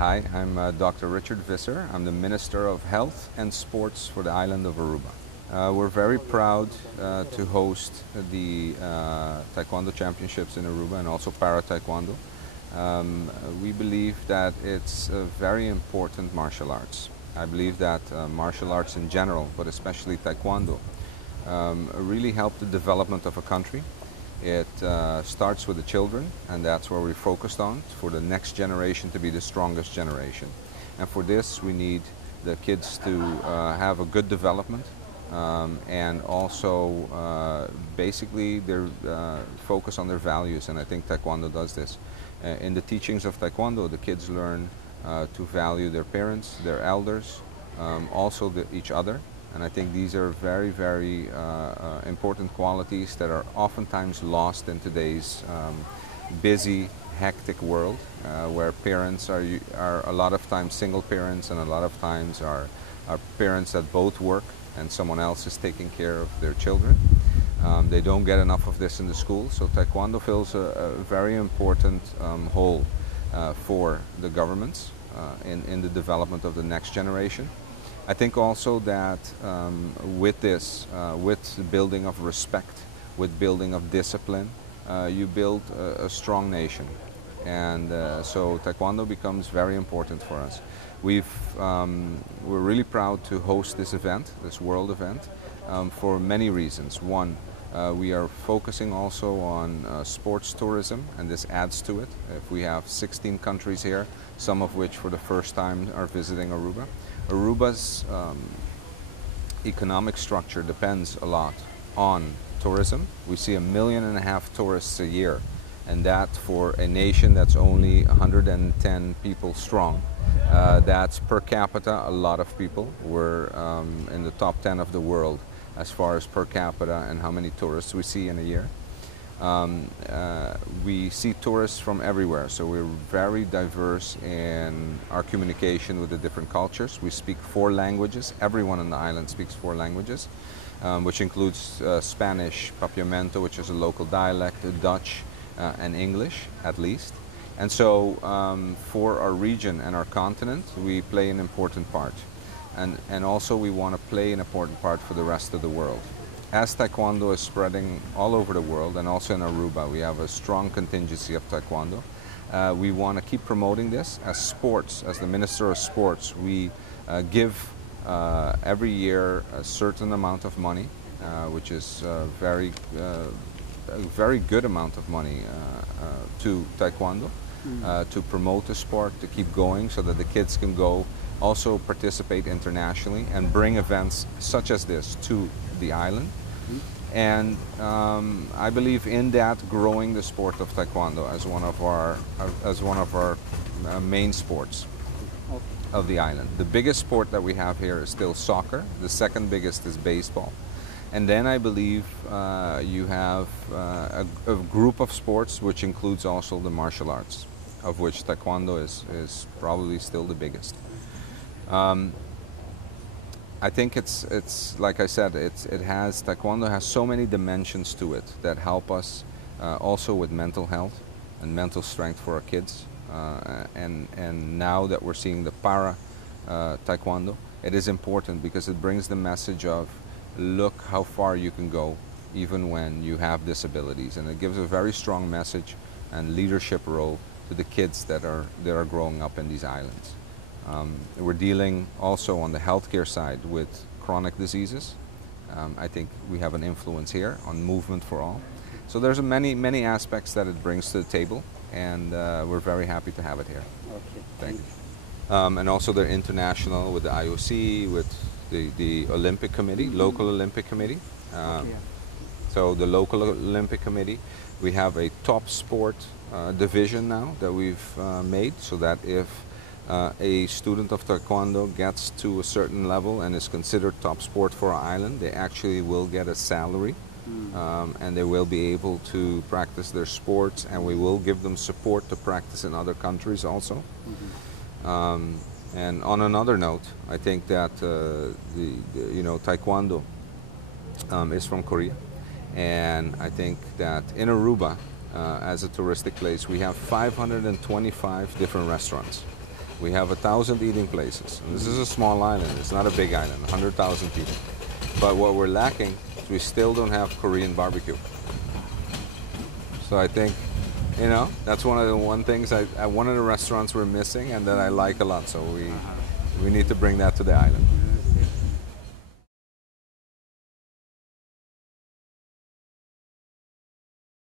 Hi, I'm Dr. Richard Visser. I'm the Minister of Health and Sports for the island of Aruba. We're very proud to host the Taekwondo Championships in Aruba and also Para Taekwondo. We believe that it's a very important martial arts. I believe that martial arts in general, but especially Taekwondo, really help the development of a country. It starts with the children, and that's where we're focused on, for the next generation to be the strongest generation. And for this, we need the kids to have a good development, and also basically their focus on their values, and I think Taekwondo does this. In the teachings of Taekwondo, the kids learn to value their parents, their elders, also each other. And I think these are very, very important qualities that are oftentimes lost in today's busy, hectic world, where parents are a lot of times single parents, and a lot of times are parents that both work and someone else is taking care of their children. They don't get enough of this in the school, so Taekwondo fills a very important hole for the governments in the development of the next generation. I think also that with this, with the building of respect, with building of discipline, you build a strong nation. And so Taekwondo becomes very important for us. We're really proud to host this event, this world event, for many reasons. One, we are focusing also on sports tourism, and this adds to it. If we have 16 countries here, some of which for the first time are visiting Aruba. Aruba's economic structure depends a lot on tourism. We see 1.5 million tourists a year, and that for a nation that's only 110 people strong. That's per capita a lot of people. We're in the top 10 of the world as far as per capita and how many tourists we see in a year. We see tourists from everywhere, so we're very diverse in our communication with the different cultures. We speak 4 languages. Everyone on the island speaks 4 languages, which includes Spanish, Papiamento, which is a local dialect, Dutch, and English at least. And so for our region and our continent, we play an important part. And also we want to play an important part for the rest of the world. As Taekwondo is spreading all over the world, and also in Aruba, we have a strong contingency of Taekwondo. We want to keep promoting this as sports. As the Minister of Sports, we give every year a certain amount of money, which is a very good amount of money to Taekwondo, to promote the sport, to keep going, so that the kids can go also participate internationally and bring events such as this to the island. And I believe in that, growing the sport of Taekwondo as one of our main sports of the island. The biggest sport that we have here is still soccer. The second biggest is baseball. And then I believe you have a group of sports which includes also the martial arts, of which Taekwondo is probably still the biggest. I think it's like I said, Taekwondo has so many dimensions to it that help us also with mental health and mental strength for our kids. And now that we're seeing the Para Taekwondo, it is important because it brings the message of, look how far you can go even when you have disabilities, and it gives a very strong message and leadership role to the kids that are growing up in these islands. We're dealing also on the healthcare side with chronic diseases. I think we have an influence here on movement for all. So there's many aspects that it brings to the table, and we're very happy to have it here. Okay. Thank you. And also they're international with the IOC, with the Olympic Committee, local Olympic Committee. So the local Olympic Committee, we have a top sport division now that we've made, so that if a student of Taekwondo gets to a certain level and is considered top sport for our island, they actually will get a salary, and they will be able to practice their sports, and we will give them support to practice in other countries also. And on another note, I think that Taekwondo is from Korea, and I think that in Aruba, as a touristic place, we have 525 different restaurants. We have 1,000 eating places. And this is a small island. It's not a big island, 100,000 people. But what we're lacking is we still don't have Korean barbecue. So I think, you know, that's one of the things one of the restaurants we're missing and that I like a lot. So we need to bring that to the island.